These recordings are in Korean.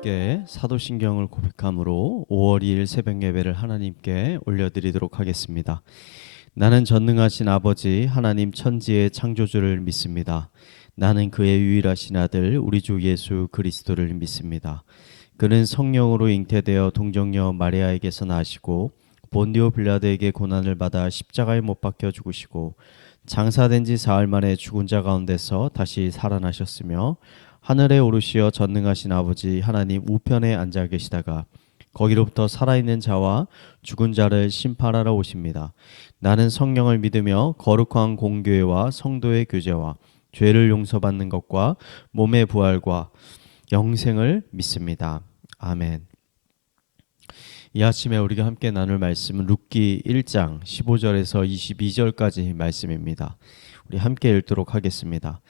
함께 사도신경을 고백함으로 5월 2일 새벽 예배를 하나님께 올려드리도록 하겠습니다. 나는 전능하신 아버지 하나님 천지의 창조주를 믿습니다. 나는 그의 유일하신 아들 우리 주 예수 그리스도를 믿습니다. 그는 성령으로 잉태되어 동정녀 마리아에게서 나시고 본디오 빌라드에게 고난을 받아 십자가에 못 박혀 죽으시고 장사된 지 사흘 만에 죽은 자 가운데서 다시 살아나셨으며 하늘에 오르시어 전능하신 아버지 하나님 우편에 앉아 계시다가 거기로부터 살아있는 자와 죽은 자를 심판하러 오십니다. 나는 성령을 믿으며 거룩한 공교회와 성도의 교제와 죄를 용서받는 것과 몸의 부활과 영생을 믿습니다. 아멘. 이 아침에 우리가 함께 나눌 말씀은 룻기 1장 15절에서 22절까지 말씀입니다. 우리 함께 읽도록 하겠습니다.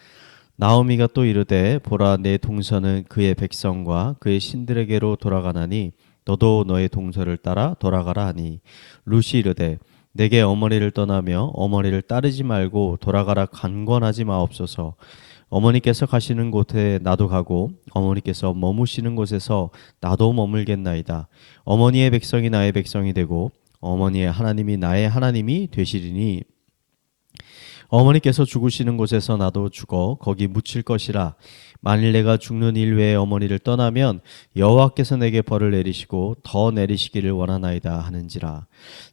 나오미가 또 이르되 보라 내 동서는 그의 백성과 그의 신들에게로 돌아가나니 너도 너의 동서를 따라 돌아가라 하니 룻이 이르되 내게 어머니를 떠나며 어머니를 따르지 말고 돌아가라 간권하지 마옵소서. 어머니께서 가시는 곳에 나도 가고 어머니께서 머무시는 곳에서 나도 머물겠나이다. 어머니의 백성이 나의 백성이 되고 어머니의 하나님이 나의 하나님이 되시리니 어머니께서 죽으시는 곳에서 나도 죽어 거기 묻힐 것이라. 만일 내가 죽는 일 외에 어머니를 떠나면 여호와께서 내게 벌을 내리시고 더 내리시기를 원하나이다 하는지라.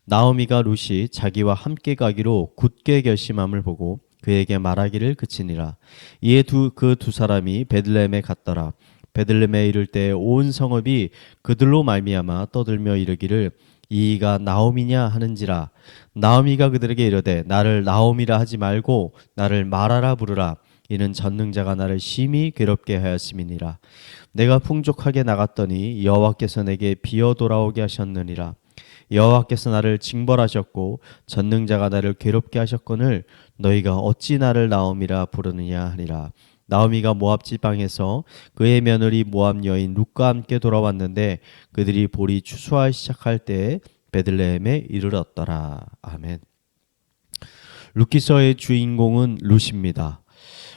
나오미가 룻이 자기와 함께 가기로 굳게 결심함을 보고 그에게 말하기를 그치니라. 이에 그 두 사람이 베들레헴에 갔더라. 베들레헴에 이를 때 온 성읍이 그들로 말미암아 떠들며 이르기를 이가 나오미냐 하는지라. 나오미가 그들에게 이르되 나를 나오미라 하지 말고 나를 마라라 부르라. 이는 전능자가 나를 심히 괴롭게 하였음이니라. 내가 풍족하게 나갔더니 여호와께서 내게 비어 돌아오게 하셨느니라. 여호와께서 나를 징벌하셨고 전능자가 나를 괴롭게 하셨거늘 너희가 어찌 나를 나오미라 부르느냐 하니라. 나오미가 모압 지방에서 그의 며느리 모압 여인 룻과 함께 돌아왔는데 그들이 볼이 추수하기 시작할 때에 베들레헴에 이르렀더라. 아멘. 룻기서의 주인공은 룻입니다.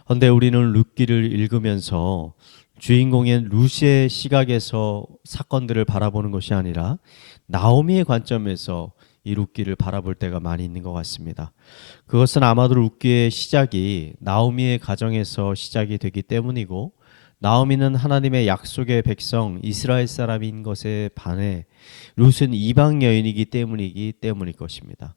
그런데 우리는 룻기를 읽으면서 주인공인 룻의 시각에서 사건들을 바라보는 것이 아니라 나오미의 관점에서 이 룻기를 바라볼 때가 많이 있는 것 같습니다. 그것은 아마도 룻기의 시작이 나오미의 가정에서 시작이 되기 때문이고 나오미는 하나님의 약속의 백성 이스라엘 사람인 것에 반해 룻은 이방 여인이기 때문일 것입니다.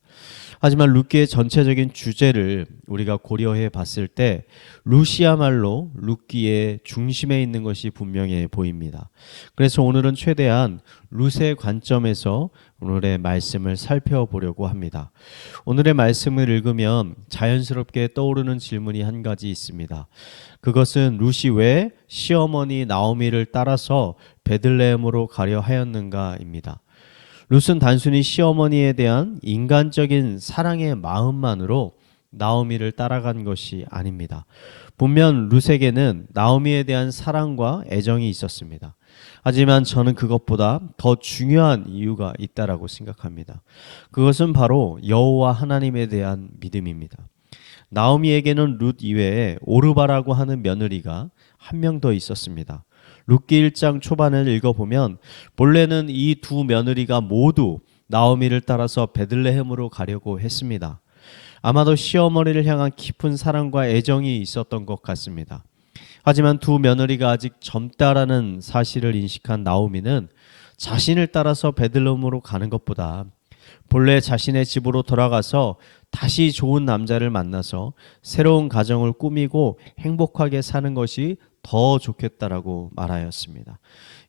하지만 룻기의 전체적인 주제를 우리가 고려해 봤을 때 룻이야말로 룻기의 중심에 있는 것이 분명해 보입니다. 그래서 오늘은 최대한 룻의 관점에서 오늘의 말씀을 살펴보려고 합니다. 오늘의 말씀을 읽으면 자연스럽게 떠오르는 질문이 한 가지 있습니다. 그것은 룻이 왜 시어머니 나오미를 따라서 베들레헴으로 가려 하였는가입니다. 룻은 단순히 시어머니에 대한 인간적인 사랑의 마음만으로 나오미를 따라간 것이 아닙니다. 분명 룻에게는 나오미에 대한 사랑과 애정이 있었습니다. 하지만 저는 그것보다 더 중요한 이유가 있다라고 생각합니다. 그것은 바로 여호와 하나님에 대한 믿음입니다. 나오미에게는 룻 이외에 오르바라고 하는 며느리가 한 명 더 있었습니다. 룻기 1장 초반을 읽어보면 본래는 이 두 며느리가 모두 나오미를 따라서 베들레헴으로 가려고 했습니다. 아마도 시어머니를 향한 깊은 사랑과 애정이 있었던 것 같습니다. 하지만 두 며느리가 아직 젊다라는 사실을 인식한 나오미는 자신을 따라서 베들레헴으로 가는 것보다 본래 자신의 집으로 돌아가서 다시 좋은 남자를 만나서 새로운 가정을 꾸미고 행복하게 사는 것이 더 좋겠다라고 말하였습니다.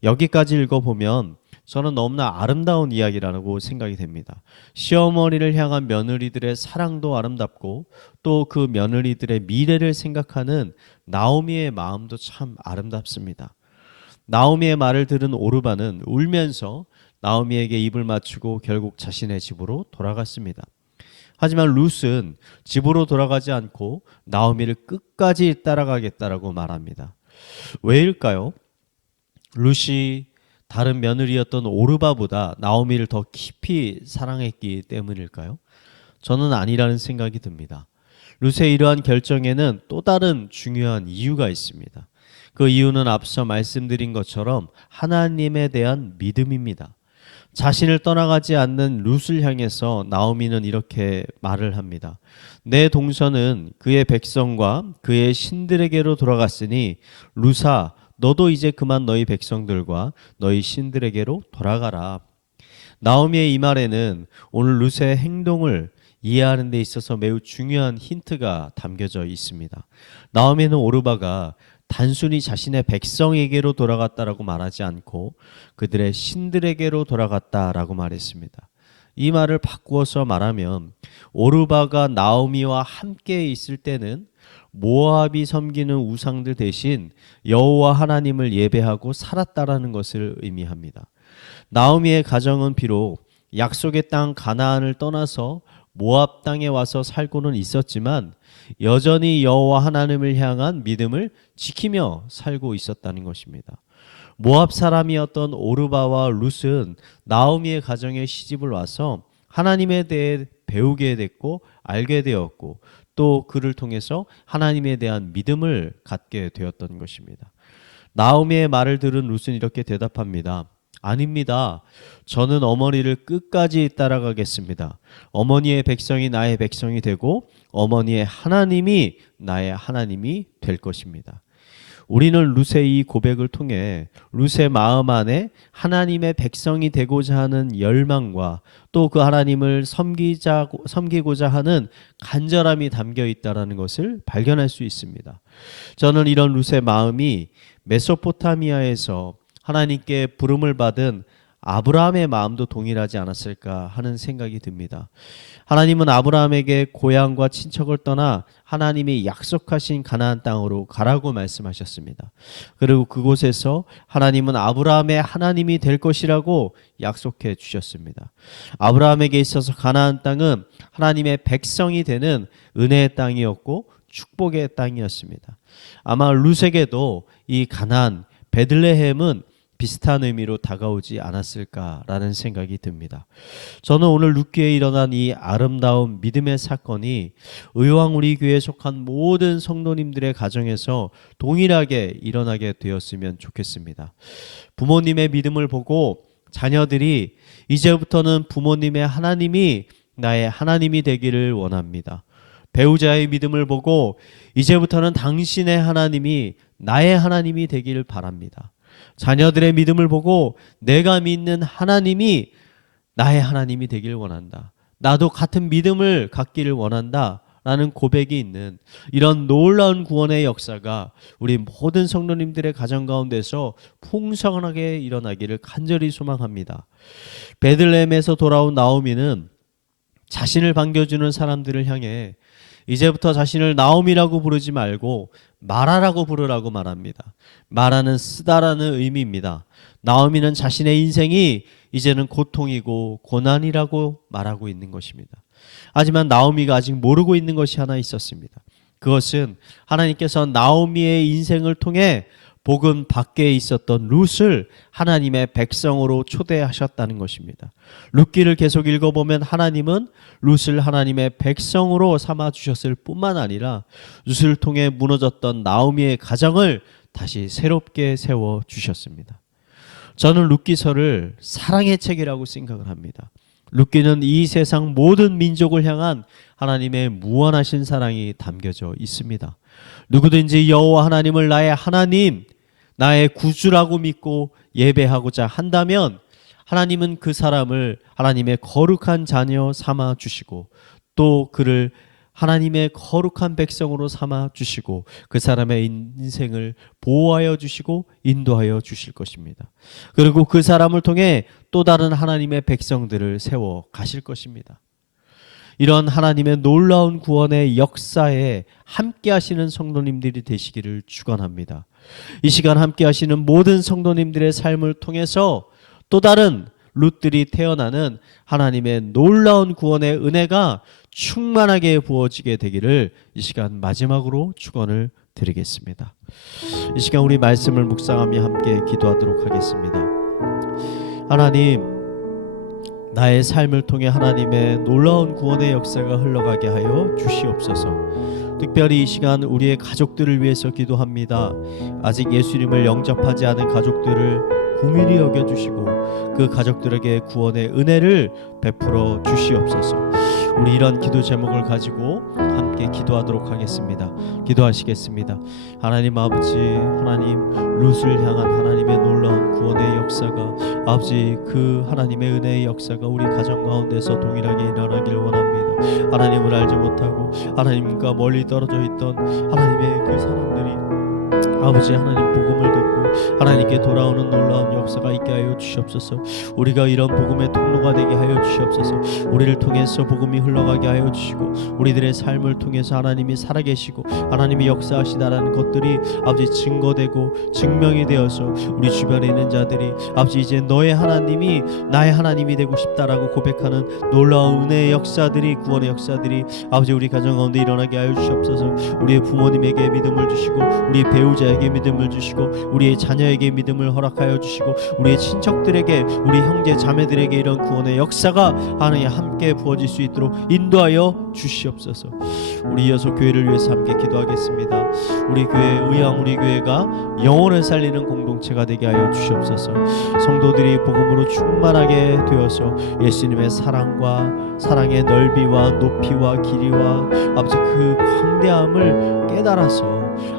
여기까지 읽어보면 저는 너무나 아름다운 이야기라고 생각이 됩니다. 시어머니를 향한 며느리들의 사랑도 아름답고 또 그 며느리들의 미래를 생각하는 나오미의 마음도 참 아름답습니다. 나오미의 말을 들은 오르바는 울면서 나오미에게 입을 맞추고 결국 자신의 집으로 돌아갔습니다. 하지만 룻은 집으로 돌아가지 않고 나오미를 끝까지 따라가겠다라고 말합니다. 왜일까요? 룻이 다른 며느리였던 오르바보다 나오미를 더 깊이 사랑했기 때문일까요? 저는 아니라는 생각이 듭니다. 룻의 이러한 결정에는 또 다른 중요한 이유가 있습니다. 그 이유는 앞서 말씀드린 것처럼 하나님에 대한 믿음입니다. 자신을 떠나가지 않는 룻을 향해서 나오미는 이렇게 말을 합니다. 내 동서는 그의 백성과 그의 신들에게로 돌아갔으니 룻아 너도 이제 그만 너희 백성들과 너희 신들에게로 돌아가라. 나오미의 이 말에는 오늘 룻의 행동을 이해하는 데 있어서 매우 중요한 힌트가 담겨져 있습니다. 나오미는 오르바가 단순히 자신의 백성에게로 돌아갔다라고 말하지 않고 그들의 신들에게로 돌아갔다라고 말했습니다. 이 말을 바꾸어서 말하면 오르바가 나오미와 함께 있을 때는 모압이 섬기는 우상들 대신 여호와 하나님을 예배하고 살았다라는 것을 의미합니다. 나오미의 가정은 비록 약속의 땅 가나안을 떠나서 모압 땅에 와서 살고는 있었지만 여전히 여호와 하나님을 향한 믿음을 지키며 살고 있었다는 것입니다. 모압 사람이었던 오르바와 룻은 나오미의 가정에 시집을 와서 하나님에 대해 배우게 됐고 알게 되었고 또 그를 통해서 하나님에 대한 믿음을 갖게 되었던 것입니다. 나오미의 말을 들은 룻은 이렇게 대답합니다. 아닙니다. 저는 어머니를 끝까지 따라가겠습니다. 어머니의 백성이 나의 백성이 되고 어머니의 하나님이 나의 하나님이 될 것입니다. 우리는 룻의 이 고백을 통해 룻의 마음 안에 하나님의 백성이 되고자 하는 열망과 또 그 하나님을 섬기고자 하는 간절함이 담겨 있다는 것을 발견할 수 있습니다. 저는 이런 룻의 마음이 메소포타미아에서 하나님께 부름을 받은 아브라함의 마음도 동일하지 않았을까 하는 생각이 듭니다. 하나님은 아브라함에게 고향과 친척을 떠나 하나님이 약속하신 가나안 땅으로 가라고 말씀하셨습니다. 그리고 그곳에서 하나님은 아브라함의 하나님이 될 것이라고 약속해 주셨습니다. 아브라함에게 있어서 가나안 땅은 하나님의 백성이 되는 은혜의 땅이었고 축복의 땅이었습니다. 아마 룻에게도 이 가나안 베들레헴은 비슷한 의미로 다가오지 않았을까라는 생각이 듭니다. 저는 오늘 룻기에 일어난 이 아름다운 믿음의 사건이 의왕 우리 교회에 속한 모든 성도님들의 가정에서 동일하게 일어나게 되었으면 좋겠습니다. 부모님의 믿음을 보고 자녀들이 이제부터는 부모님의 하나님이 나의 하나님이 되기를 원합니다. 배우자의 믿음을 보고 이제부터는 당신의 하나님이 나의 하나님이 되기를 바랍니다. 자녀들의 믿음을 보고 내가 믿는 하나님이 나의 하나님이 되기를 원한다. 나도 같은 믿음을 갖기를 원한다. 라는 고백이 있는 이런 놀라운 구원의 역사가 우리 모든 성도님들의 가정 가운데서 풍성하게 일어나기를 간절히 소망합니다. 베들레헴에서 돌아온 나오미는 자신을 반겨주는 사람들을 향해 이제부터 자신을 나오미라고 부르지 말고 마라라고 부르라고 말합니다. 마라는 쓰다라는 의미입니다. 나오미는 자신의 인생이 이제는 고통이고 고난이라고 말하고 있는 것입니다. 하지만 나오미가 아직 모르고 있는 것이 하나 있었습니다. 그것은 하나님께서 나오미의 인생을 통해 복음 밖에 있었던 룻을 하나님의 백성으로 초대하셨다는 것입니다. 룻기를 계속 읽어보면 하나님은 룻을 하나님의 백성으로 삼아주셨을 뿐만 아니라 룻을 통해 무너졌던 나오미의 가정을 다시 새롭게 세워주셨습니다. 저는 룻기서를 사랑의 책이라고 생각을 합니다. 룻기는 이 세상 모든 민족을 향한 하나님의 무한하신 사랑이 담겨져 있습니다. 누구든지 여호와 하나님을 나의 하나님, 나의 구주라고 믿고 예배하고자 한다면 하나님은 그 사람을 하나님의 거룩한 자녀 삼아 주시고 또 그를 하나님의 거룩한 백성으로 삼아 주시고 그 사람의 인생을 보호하여 주시고 인도하여 주실 것입니다. 그리고 그 사람을 통해 또 다른 하나님의 백성들을 세워 가실 것입니다. 이런 하나님의 놀라운 구원의 역사에 함께 하시는 성도님들이 되시기를 축원합니다. 이 시간 함께 하시는 모든 성도님들의 삶을 통해서 또 다른 룻들이 태어나는 하나님의 놀라운 구원의 은혜가 충만하게 부어지게 되기를 이 시간 마지막으로 축원을 드리겠습니다. 이 시간 우리 말씀을 묵상하며 함께 기도하도록 하겠습니다. 하나님, 나의 삶을 통해 하나님의 놀라운 구원의 역사가 흘러가게 하여 주시옵소서. 또 특별히 이 시간 우리의 가족들을 위해서 기도합니다. 아직 예수님을 영접하지 않은 가족들을 긍휼히 여겨주시고 그 가족들에게 구원의 은혜를 베풀어 주시옵소서. 우리 이런 기도 제목을 가지고 함께 기도하도록 하겠습니다. 기도하시겠습니다. 하나님 아버지, 하나님 룻을 향한 하나님의 놀라운 구원의 역사가, 아버지 그 하나님의 은혜의 역사가 우리 가정 가운데서 동일하게 일어나길 원합니다. 하나님을 알지 못하고 하나님과 멀리 떨어져 있던 하나님의 그 사람들이 아버지 하나님 복음을 듣고 하나님께 돌아오는 놀라운 역사가 있게 하여 주시옵소서. 우리가 이런 복음의 통로가 되게 하여 주시옵소서. 우리를 통해서 복음이 흘러가게 하여 주시고 우리들의 삶을 통해서 하나님이 살아계시고 하나님이 역사하시다라는 것들이 아버지 증거되고 증명이 되어서 우리 주변에 있는 자들이 아버지 이제 너의 하나님이 나의 하나님이 되고 싶다라고 고백하는 놀라운 은혜의 역사들이, 구원의 역사들이 아버지 우리 가정 가운데 일어나게 하여 주시옵소서. 우리의 부모님에게 믿음을 주시고 우리의 배우자에게 믿음을 주시고 우리의 자녀에게 믿음을 허락하여 주시고 우리의 친척들에게, 우리 형제 자매들에게 이런 구원의 역사가 하나님 함께 부어질 수 있도록 인도하여 주시옵소서. 우리 이어서 교회를 위해서 함께 기도하겠습니다. 우리 교회 의왕 우리 교회가 영혼을 살리는 공동체가 되게 하여 주시옵소서. 성도들이 복음으로 충만하게 되어서 예수님의 사랑과 사랑의 넓이와 높이와 길이와 아버지 그 광대함을 깨달아서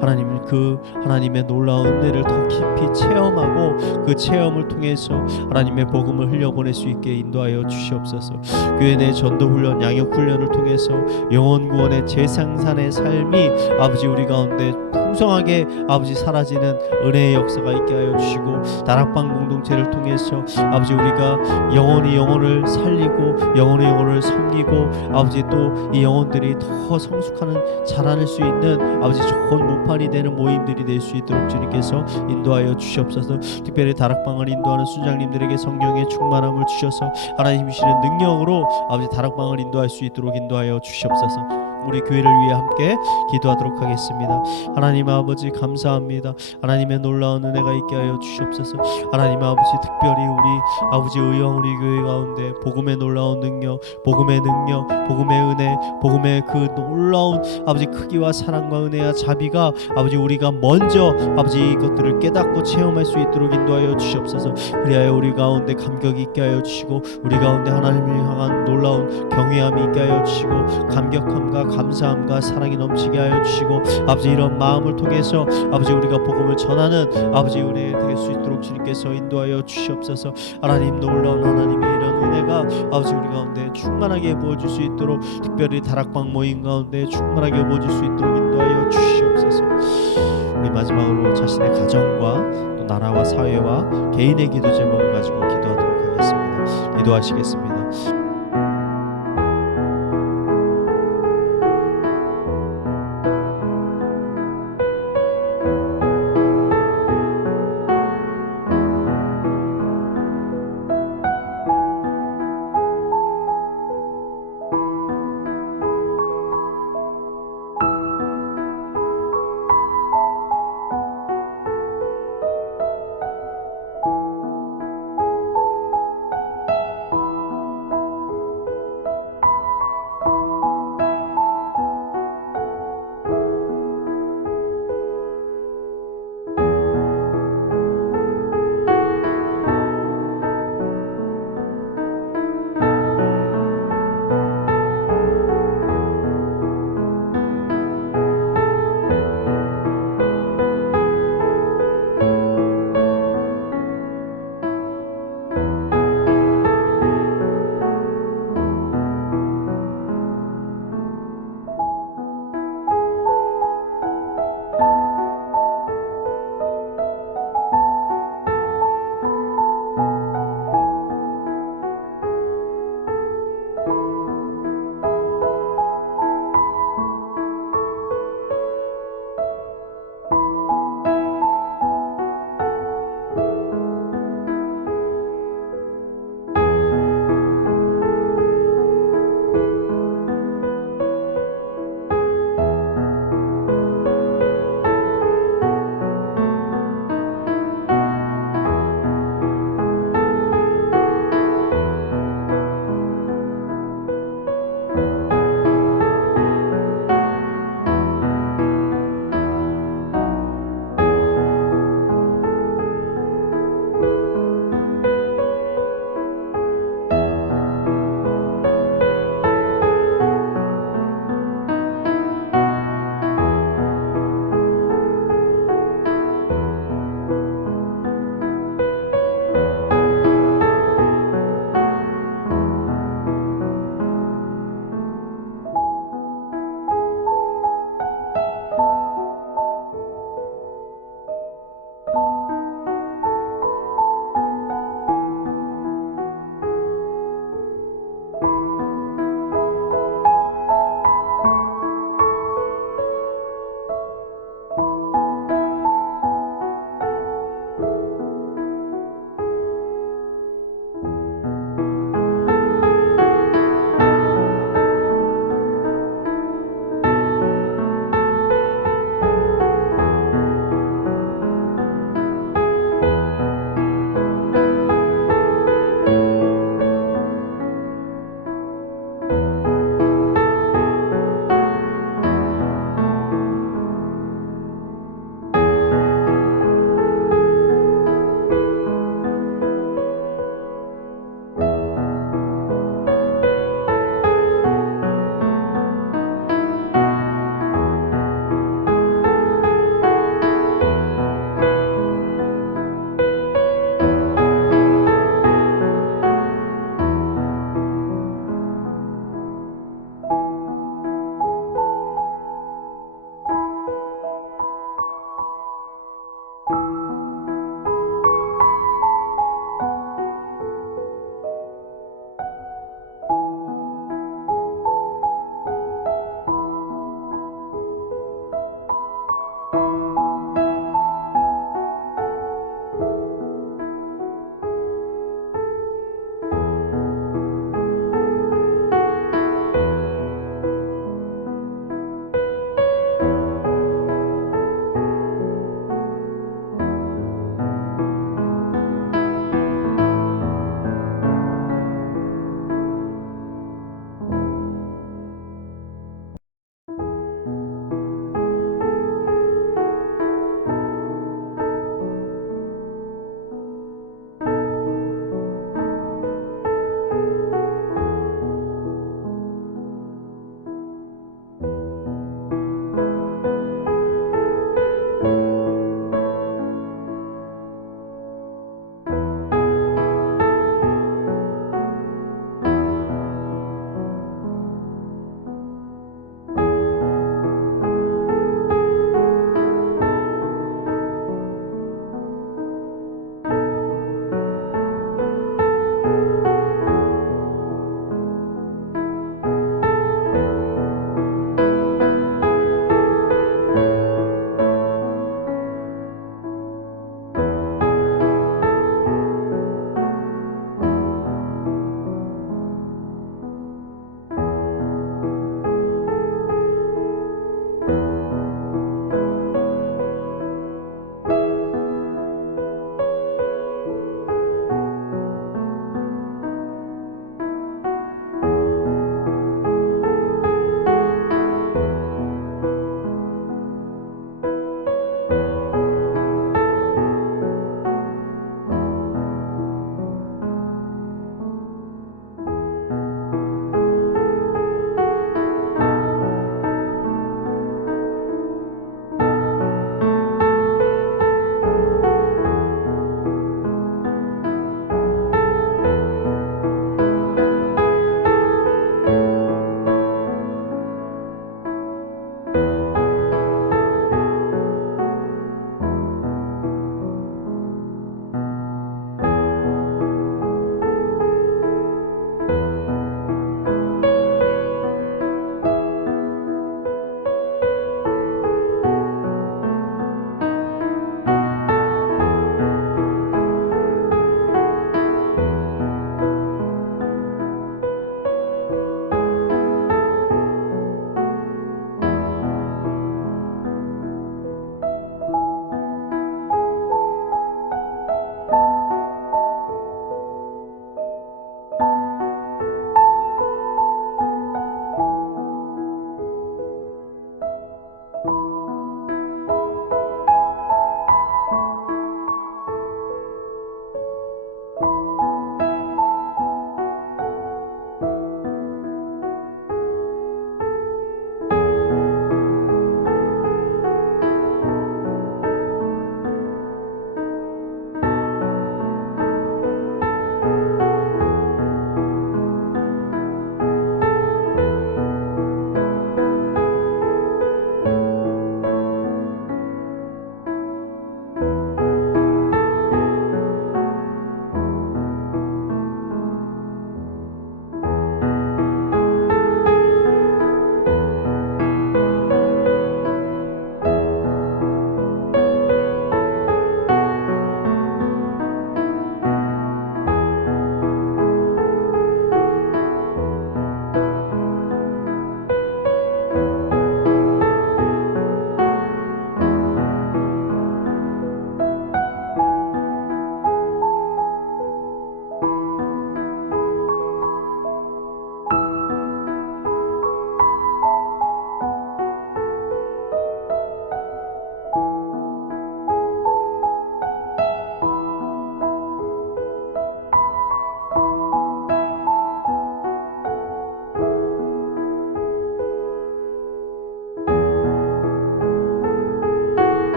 하나님 그 하나님의 놀라운 은혜를 더 깊이 체험하고 그 체험을 통해서 하나님의 복음을 흘려보낼 수 있게 인도하여 주시옵소서. 교회 내 전도훈련, 양육훈련을 통해서 영혼 구원의 재생산의 삶이 아버지 우리 가운데 풍성하게 아버지 사라지는 은혜의 역사가 있게 하여 주시고 다락방 공동체를 통해서 아버지 우리가 영혼이 영혼을 살리고 영혼이 영혼을 섬기고 아버지 또 이 영혼들이 더 성숙하는 자라날 수 있는 아버지 좋은 모판이 되는 모임들이 될 수 있도록 주님께서 인도하여 주시옵소서. 특별히 다락방을 인도하는 순장님들에게 성령의 충만함을 주셔서 하나님 주시는 능력으로 아버지 다락방을 인도할 수 있도록 인도하여 주시옵소서. 우리 교회를 위해 함께 기도하도록 하겠습니다. 하나님 아버지 감사합니다. 하나님의 놀라운 은혜가 있게 하여 주시옵소서. 하나님 아버지 특별히 우리 아버지 의왕 우리 교회 가운데 복음의 놀라운 능력, 복음의 능력, 복음의 은혜, 복음의 그 놀라운 아버지 크기와 사랑과 은혜와 자비가 아버지 우리가 먼저 아버지 이것들을 깨닫고 체험할 수 있도록 인도하여 주시옵소서. 그리하여 우리 가운데 감격이 있게 하여 주시고 우리 가운데 하나님을 향한 놀라운 경외함이 있게 하여 주시고 감격함과 감사함과 사랑이 넘치게 하여 주시고 아버지 이런 마음을 통해서 아버지 우리가 복음을 전하는 아버지 은혜 될 수 있도록 주님께서 인도하여 주시옵소서. 하나님 놀라운 하나님의 이런 은혜가 아버지 우리 가운데 충만하게 부어질 수 있도록 특별히 다락방 모임 가운데 충만하게 부어질 수 있도록 인도하여 주시옵소서. 우리 마지막으로 자신의 가정과 또 나라와 사회와 개인의 기도 제목을 가지고 기도하도록 하겠습니다. 기도하시겠습니다.